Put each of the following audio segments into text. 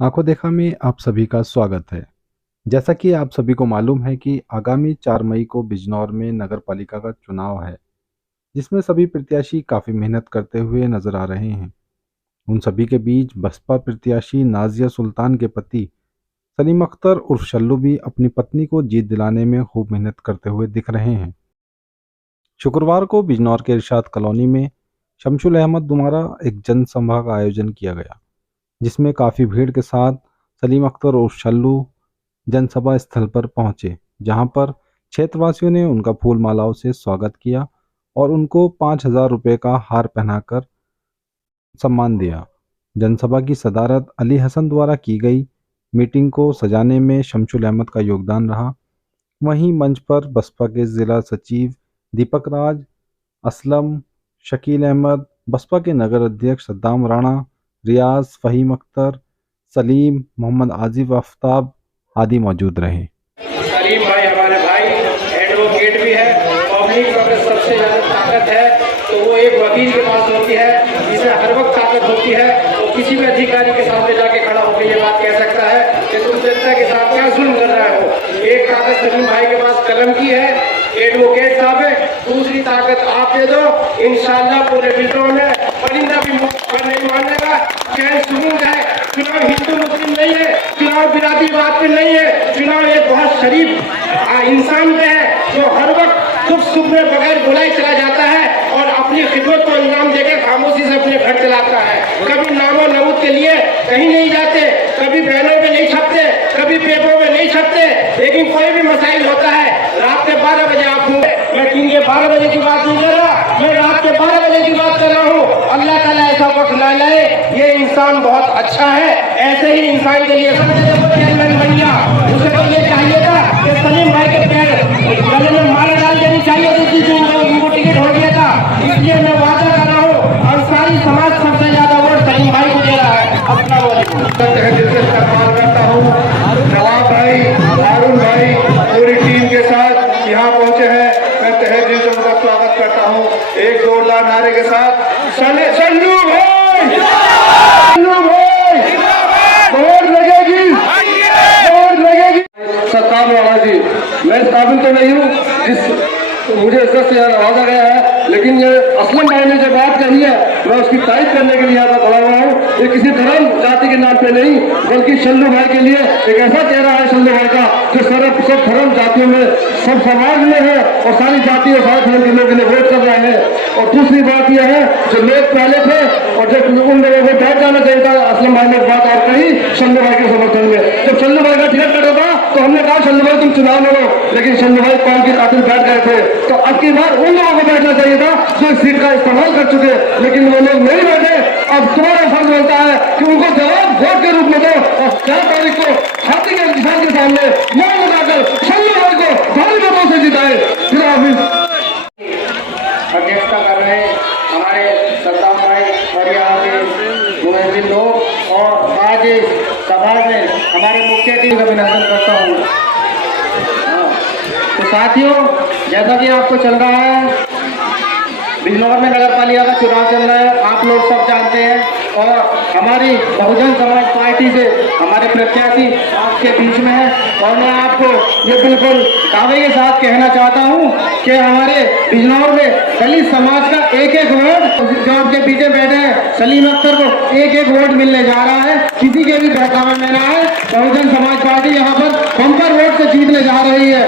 आंखों देखा में आप सभी का स्वागत है। जैसा कि आप सभी को मालूम है कि आगामी 4 मई को बिजनौर में नगर पालिका का चुनाव है, जिसमें सभी प्रत्याशी काफ़ी मेहनत करते हुए नजर आ रहे हैं। उन सभी के बीच बसपा प्रत्याशी नाजिया सुल्तान के पति सलीम अख्तर उर्फ शल्लू भी अपनी पत्नी को जीत दिलाने में खूब मेहनत करते हुए दिख रहे हैं। शुक्रवार को बिजनौर के इरशाद कॉलोनी में शमशुल अहमद द्वारा एक जनसभा का आयोजन किया गया, जिसमें काफ़ी भीड़ के साथ सलीम अख्तर उर्फ शल्लू जनसभा स्थल पर पहुंचे, जहां पर क्षेत्रवासियों ने उनका फूल मालाओं से स्वागत किया और उनको 5,000 रुपये का हार पहनाकर सम्मान दिया। जनसभा की सदारत अली हसन द्वारा की गई। मीटिंग को सजाने में शमशुल अहमद का योगदान रहा। वहीं मंच पर बसपा के जिला सचिव दीपक राज, असलम, शकील अहमद, बसपा के नगर अध्यक्ष सद्दाम राणा, रियाज, फहीम अख्तर, सलीम, मोहम्मद आजिफ आफ्ताब आदि मौजूद रहे। सलीम भाई हमारे भाई एडवोकेट भी है। पब्लिक में अगर सबसे ज्यादा ताकत है तो वो एक वकील के पास होती है, जिसे हर वक्त ताकत होती है। वो किसी भी अधिकारी के सामने जाके खड़ा होकर ये बात कह सकता है कि तुम जनता के साथ क्या जुल्म कर रहे हो। एक ताकत सलीम भाई के पास कलम की है, एडवोकेट साहब है। दूसरी ताकत आप दे दो, इंशाल्लाह पूरे बिजनौर में परिंदा भी नहीं मानेगा। चैन सुकून है। चुनाव हिंदू मुस्लिम नहीं है, चुनाव बिरादरी बात पे नहीं है। चुनाव एक बहुत शरीफ इंसान पे है, जो हर वक्त सुख में बगैर बुलाए चला जाता है और अपनी खिदमत को अंजाम देकर खामोशी से अपने घर चलाता है। कभी नामो नमूद के लिए कहीं नहीं जाते, कभी बहनों में नहीं छपते, कभी पेपरों में नहीं छपते, लेकिन कोई भी मसाइल होता है रात के 12 बजे आप होंगे। मैं दिन के 12 बजे की बात नहीं कर रहा, मैं रात के 12 बजे की बात कर रहा हूँ। अल्लाह ताला ऐसा वक्त ना लाए। ये इंसान बहुत अच्छा है। ऐसे ही इंसान के लिए चेयरमैन बन गया। उसे तो ये चाहिए था कि सलीम भाई के पैर गले में माला डाल देनी चाहिए थी, जिस दिन उनको टिकट हो गया था। इसलिए मैं वादा कर रहा हूँ, अंसारी समाज सबसे ज्यादा वोट सलीम भाई को दे रहा है। अस्सलाम वालेकुम। इस्तेमाल करता हूँ नवाब भाई, हारून भाई पूरी टीम के साथ यहाँ पहुँचे हैं। मैं तहे दिल से उनका स्वागत करता हूँ एक जोरदार नारे के साथ। सल्लू भाई, सल्लू भाई, वोट लगेगी, वोट लगेगी। सत्ताम वाला जी, मैं इस काबिल तो नहीं हूँ जिस मुझे इज्जत से नवाजा गया है, लेकिन ये असलम भाई ने जो बात कही है मैं उसकी तारीफ करने के लिए यहाँ पर खड़ा हुआ हूँ। ये किसी धर्म जाति के नाम पे नहीं, बल्कि शल्लू भाई के लिए एक ऐसा चेहरा है शल्लू भाई का, जो सब धर्म जातियों में, सब समाज में है और सारी जाति और सारे धर्म के लोग इन्हें वोट कर रहे हैं। और दूसरी बात यह है, जो लोग पहले थे और जब उन लोगों को बैठ जाना चाहिए था, असलम भाई ने बात और कही शल्लू भाई के समर्थन में। जब शल्लू भाई का टिकट कटा था तो हमने कहा शल्लू भाई तुम चुनाव लड़ो, लेकिन शल्लू भाई कौन की खातिर बैठ गए थे। तो अब की बार उन लोगों को बैठना चाहिए था जो इस सीट का इस्तेमाल कर चुके, लेकिन वो लोग नहीं बैठे। अब तुम्हारा फर्ज बनता है कि उनको जवाब वोट के रूप में दो और 4 तारीख को छाती के किसान के सामने मान लगाकर शल्लू भाई को भारी मतों से जिताए। फिर अध्यक्षता कर रहे हमारे सद्दाम भाई और यहाँ के मुमैजिन लोग, और आज सभा में हमारे मुख्य अतिथि का अभिनंदन करता हूँ। तो साथियों, जैसा कि आपको चल रहा है, बिजनौर में नगर पालिका का चुनाव चल रहा है, आप लोग सब जानते हैं। और हमारी बहुजन समाज पार्टी से हमारे प्रत्याशी आपके बीच में है, और मैं आपको ये बिल्कुल दावे के साथ कहना चाहता हूँ कि हमारे बिजनौर में दलित समाज का एक एक वोट, जो आपके पीछे बैठे हैं सलीम अख्तर को एक एक वोट मिलने जा रहा है। किसी के भी बहकावे में ना है। बहुजन समाज पार्टी यहाँ पर बम्पर वोट से जीतने जा रही है।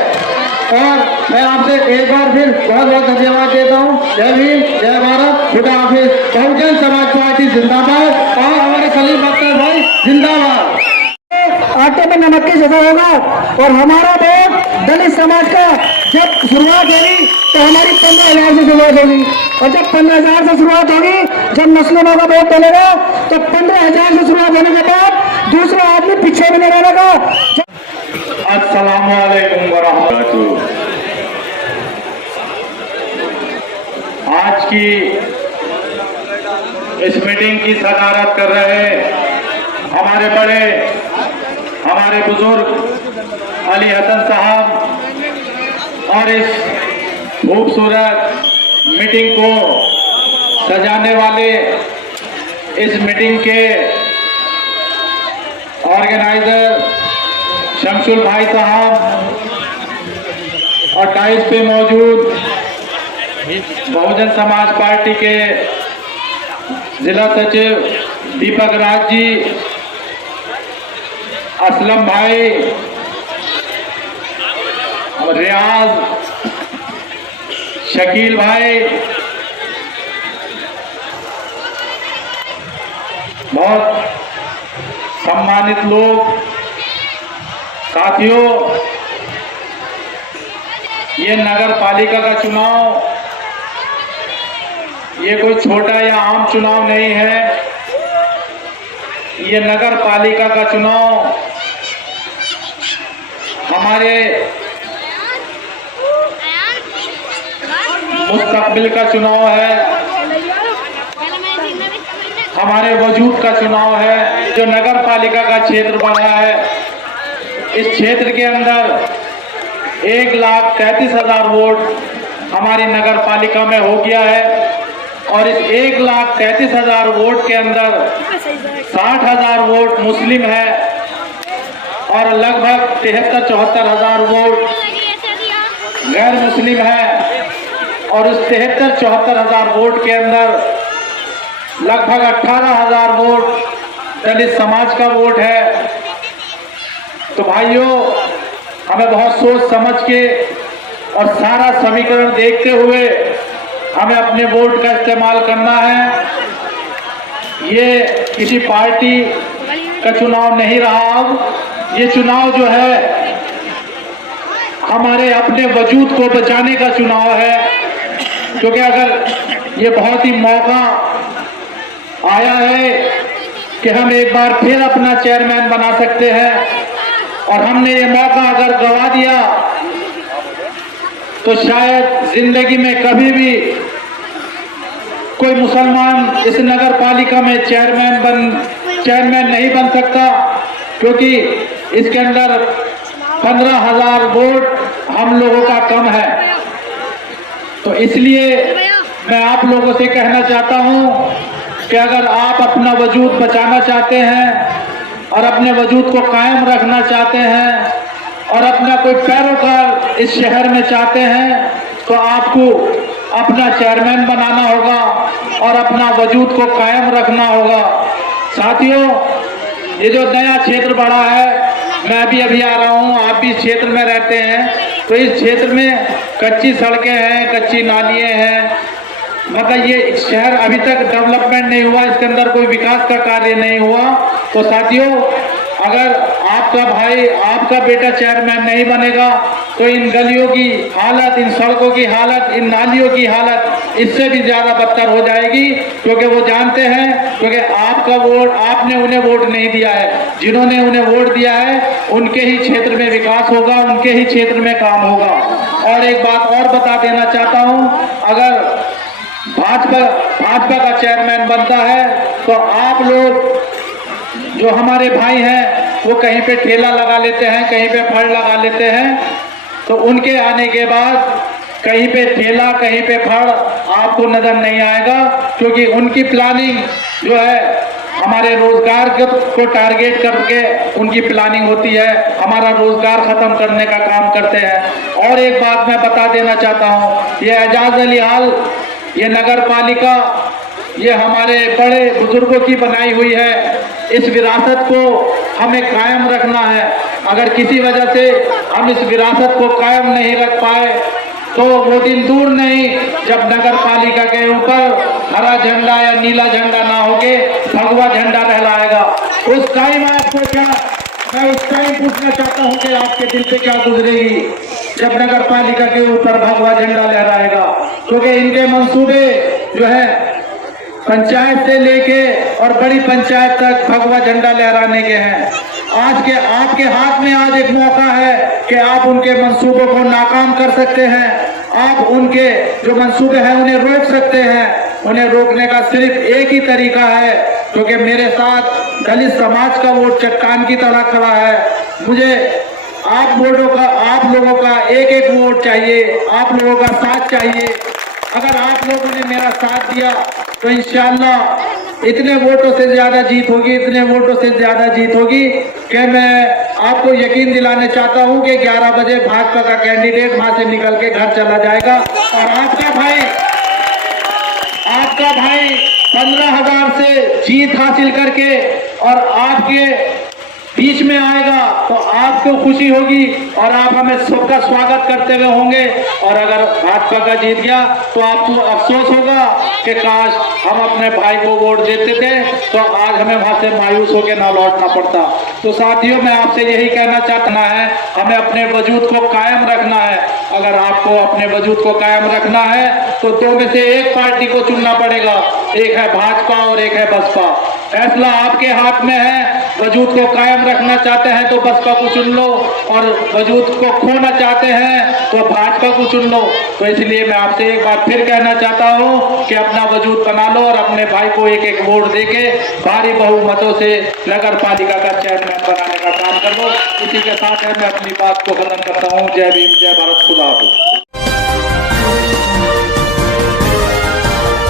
और मैं आपसे एक बार फिर बहुत बहुत धन्यवाद देता हूँ। जय भीम, जय भारत, खुदा हाफिज। बहुजन समाज पार्टी जिंदाबाद और हमारे सलीम अख्तर भाई जिंदाबाद। आटे में नमक की जगह होगा। और हमारा वोट दलित समाज का जब शुरुआत होगी तो हमारी 15,000 से शुरुआत होगी, और जब 15,000 से शुरुआत होगी, जब मुस्लिमों का वोट डलेगा तो 15,000 से शुरुआत होने के बाद दूसरा आदमी पीछे भी नहीं रहेगा। अस्सलाम वालेकुम व रहमतुल्लाह। आज की इस मीटिंग की सदारत कर रहे हमारे बड़े, हमारे बुजुर्ग अली हसन साहब, और इस खूबसूरत मीटिंग को सजाने वाले, इस मीटिंग के ऑर्गेनाइजर शमशुल भाई साहब और टाइस पे मौजूद बहुजन समाज पार्टी के जिला सचिव दीपक राज जी, असलम भाई, रियाज, शकील भाई, बहुत सम्मानित लोग, साथियों, ये नगर पालिका का चुनाव ये कोई छोटा या आम चुनाव नहीं है। ये नगर पालिका का चुनाव हमारे मुस्तकबिल का चुनाव है, हमारे वजूद का चुनाव है। जो नगर पालिका का क्षेत्र बना है, इस क्षेत्र के अंदर 1,33,000 वोट हमारी नगर पालिका में हो गया है और इस 1,33,000 वोट के अंदर 60,000 वोट मुस्लिम है और लगभग 73-74,000 वोट गैर मुस्लिम है और उस 73-74,000 वोट के अंदर लगभग 18,000 वोट दलित समाज का वोट है। तो भाइयों, हमें बहुत सोच समझ के और सारा समीकरण देखते हुए हमें अपने वोट का इस्तेमाल करना है। ये किसी पार्टी का चुनाव नहीं रहा। अब ये चुनाव जो है हमारे अपने वजूद को बचाने का चुनाव है, क्योंकि अगर ये बहुत ही मौका आया है कि हम एक बार फिर अपना चेयरमैन बना सकते हैं और हमने ये मौका अगर गवा दिया तो शायद जिंदगी में कभी भी कोई मुसलमान इस नगर पालिका में चेयरमैन नहीं बन सकता, क्योंकि इसके अंदर 15,000 वोट हम लोगों का कम है। तो इसलिए मैं आप लोगों से कहना चाहता हूं कि अगर आप अपना वजूद बचाना चाहते हैं और अपने वजूद को कायम रखना चाहते हैं और अपना कोई पैरोकार इस शहर में चाहते हैं, तो आपको अपना चेयरमैन बनाना होगा और अपना वजूद को कायम रखना होगा। साथियों, ये जो नया क्षेत्र बढ़ा है, मैं भी अभी आ रहा हूँ, आप भी इस क्षेत्र में रहते हैं, तो इस क्षेत्र में कच्ची सड़कें हैं, कच्ची नालियाँ हैं, मतलब ये शहर अभी तक डेवलपमेंट नहीं हुआ, इसके अंदर कोई विकास का कार्य नहीं हुआ। तो साथियों, अगर आपका भाई, आपका बेटा चेयरमैन नहीं बनेगा तो इन गलियों की हालत, इन सड़कों की हालत, इन नालियों की हालत इससे भी ज्यादा बदतर हो जाएगी, क्योंकि वो जानते हैं, क्योंकि आपका वोट, आपने उन्हें वोट नहीं दिया है, जिन्होंने उन्हें वोट दिया है उनके ही क्षेत्र में विकास होगा, उनके ही क्षेत्र में काम होगा। और एक बात और बता देना चाहता हूँ, अगर भाजपा का चेयरमैन बनता है तो आप लोग जो हमारे भाई हैं वो कहीं पे ठेला लगा लेते हैं, कहीं पे फल लगा लेते हैं, तो उनके आने के बाद कहीं पे ठेला, कहीं पे फल आपको नजर नहीं आएगा, क्योंकि उनकी प्लानिंग जो है हमारे रोजगार को टारगेट करके उनकी प्लानिंग होती है, हमारा रोजगार खत्म करने का काम करते हैं। और एक बात मैं बता देना चाहता हूँ, ये एजाज अली हाल, ये नगर पालिका, ये हमारे बड़े बुजुर्गों की बनाई हुई है। इस विरासत को हमें कायम रखना है। अगर किसी वजह से हम इस विरासत को कायम नहीं रख पाए तो वो दिन दूर नहीं जब नगर पालिका के ऊपर हरा झंडा या नीला झंडा ना होके भगवा झंडा लहराएगा। उस टाइम आपको क्या, मैं उस टाइम पूछना चाहता हूँ कि आपके दिल पे क्या गुजरेगी जब नगर पालिका के ऊपर भगवा झंडा लहराएगा, क्योंकि इनके मंसूबे जो है पंचायत से लेके और बड़ी पंचायत तक भगवा झंडा लहराने के हैं। आज के आपके हाथ में आज एक मौका है कि आप उनके मंसूबों को नाकाम कर सकते हैं, आप उनके जो मंसूबे हैं उन्हें रोक सकते हैं। उन्हें रोकने का सिर्फ एक ही तरीका है, क्योंकि मेरे साथ दलित समाज का वोट चट्टान की तरह खड़ा है। मुझे आप लोगों का एक एक वोट चाहिए, आप लोगों का साथ चाहिए। अगर आप लोगों ने मेरा साथ दिया तो इंशाअल्लाह इतने वोटों से ज्यादा जीत होगी, इतने वोटों से ज्यादा जीत होगी कि मैं आपको यकीन दिलाने चाहता हूं कि 11 बजे भाजपा का कैंडिडेट वहां से निकल के घर चला जाएगा और आपका भाई 15,000 से जीत हासिल करके और आपके बीच में आएगा तो आपको खुशी होगी और आप हमें सबका स्वागत करते हुए होंगे। और अगर भाजपा का जीत गया तो आपको अफसोस होगा कि काश हम अपने भाई को वोट देते थे तो आज हमें वहां से मायूस होकर ना लौटना पड़ता। तो साथियों, मैं आपसे यही कहना चाहता है, हमें अपने वजूद को कायम रखना है। अगर आपको अपने वजूद को कायम रखना है तो दो में से एक पार्टी को चुनना पड़ेगा, एक है भाजपा और एक है बसपा। फैसला आपके हाथ में है। वजूद को कायम रखना चाहते हैं तो बसपा को चुन लो और वजूद को खोना चाहते हैं तो भाजपा को चुन लो। तो इसलिए मैं आपसे एक बार फिर कहना चाहता हूं कि अपना वजूद बना लो और अपने भाई को एक एक वोट देके भारी बहुमतों से नगर पालिका का चेयरमैन बनाने का काम कर दो। इसी के साथ मैं अपनी बात को खत्म करता हूँ। जय भीम, जय भारत, खुदा हाफिज।